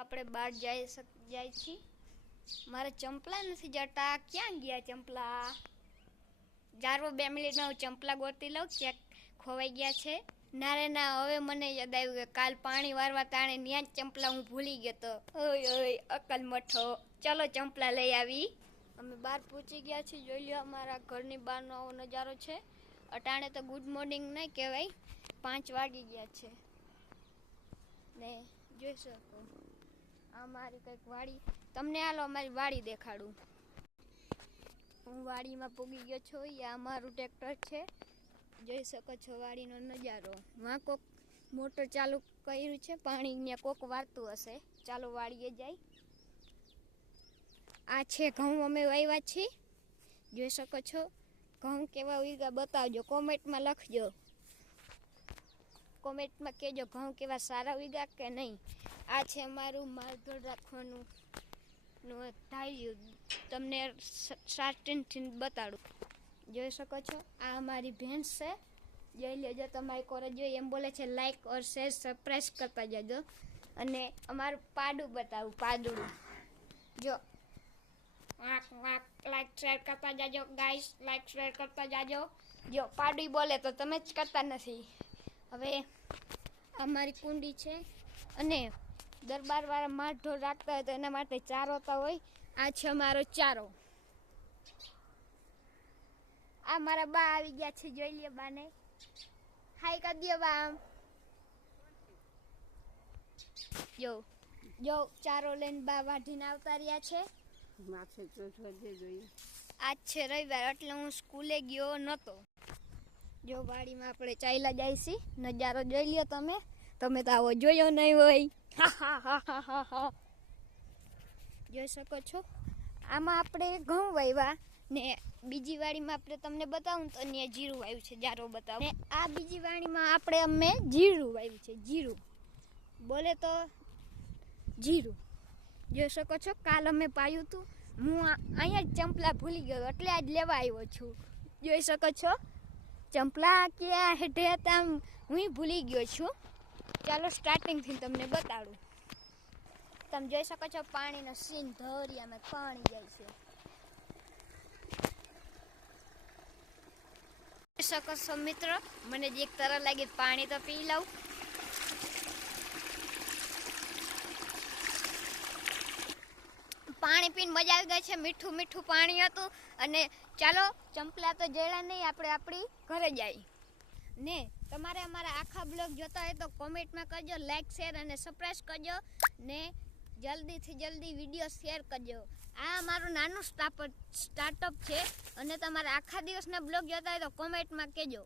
આપણે બહાર જાય છીએ. મારે ચંપલા નથી જતા. ક્યાં ગયા ચંપલા? જારવો 2 મિનિટમાં હું ચંપલા ગોતી લઉં. ચેક ખોવાઈ ગયા છે. ના રે ના, હવે મને યાદ આવ્યું કે કાલ પાણી વારવા તાણે ત્યાં જ ચંપલા હું ભૂલી ગયો તો. ઓય ઓય અકલ મઠો. ચલો ચંપલા લઈ આવી. અમે બહાર પહોંચી ગયા છીએ. જોઈ લો અમારા ઘરની બહારનો આવો નજારો છે. અટાણે તો ગુડ મોર્નિંગ નહીં કહેવાય, 5 વાગી ગયા છે ને જોઈ શકો આ મારી કંઈક વાડી. તમને હાલો અમારી વાડી દેખાડું. હું વાડીમાં પૂગી ગયો છું. આ અમારું ટ્રેક્ટર છે. જોઈ શકો છો વાડીનો નજારો. વાં કોક મોટર ચાલુ કર્યું છે, પાણી ત્યાં કોક વારતું હશે. ચાલો વાડીએ જાય. આ છે ઘઉં અમે વાવ્યા છીએ. જોઈ શકો છો. ઘઉં કેવા ઉગ્યા બતાવજો, કોમેન્ટમાં લખજો. કોમેન્ટમાં કહેજો ઘઉં કેવા સારા ઉગ્યા કે નહીં. આ છે અમારું માલઢોર રાખવાનું ધાર્યું. તમને સ્ટાર્ટિંગથી બતાડું. જોઈ શકો છો આ અમારી ભેંસ છે. જોઈ લેજો તમારી કોરે જોઈએ એમ બોલે છે. લાઈક ઓર શેર સબસ્ક્રાઇબ કરતા જજો. અને અમારું પાડું બતાવું. પાદુડું જો વાંક વાંક. લાઈક શેર કરતા જાજો ગાઈસ. લાઈક શેર કરતા જાજો. જો પાડું બોલે તો તમે જ કરતા નથી. હવે અમારી કુંડી છે અને દરબારવાળા માલઢોર રાખતા હોય તો એના માટે ચારો તો હોય. આ છે અમારો ચારો. આ મારા બા આવી ગયા છે. જોઈ લે બાને. હાય કરી દો બા. જો જો ચારો લઈને બા વાઢીને આવતા રહ્યા છે. આજ છે રવિવાર એટલે હું સ્કૂલે ગયો નહોતો. જો વાડીમાં આપણે ચાલ્યા જાય છે. નજારો જોઈ લ્યો તમે. તમે તો આવો જોયો નહીં હોય. જોઈ શકો છો. આમાં આપણે ઘઉં વાવ્યા ને બીજી વાડીમાં આપણે તમને બતાવું તો ત્યાં જીરું વાવ્યું છે. જારો બતાવું. ને આ બીજી વાડીમાં આપણે અમે જીરું વાવ્યું છે. જીરું બોલે તો જીરું. જોઈ શકો છો. કાલ અમે પાયું હતું. હું અહીંયા જ ચંપલા ભૂલી ગયો એટલે આજ લેવા આવ્યો છું. જોઈ શકો છો ચંપલા ક્યાં હેઠે હતા હું ભૂલી ગયો છું. ચાલો સ્ટાર્ટિંગથી તમને બતાડું. તમે જોઈ શકો છો પાણીનો સીન. ધોરિયામાં પાણી જાય છે. જોઈ શકો છો મિત્રો. મને જે એક તરસ લાગી પાણી તો પી લઉં. પાણી પીને મજા આવી ગઈ છે. મીઠું મીઠું પાણી હતું. અને ચાલો ચંપલા તો જળ્યા નહીં, આપણે આપણી ઘરે જાય ને. તમારે અમારા આખા બ્લોગ જોતા હોય તો કોમેન્ટમાં કરજો. લાઈક શેર અને સબસ્ક્રાઇબ કરજો ને જલ્દીથી જલ્દી વિડીયો શેર કરજો. આ અમારું નાનું સ્ટાર્ટઅપ છે અને તમારા આખા દિવસના બ્લોગ જોતા હોય તો કોમેન્ટમાં કહેજો.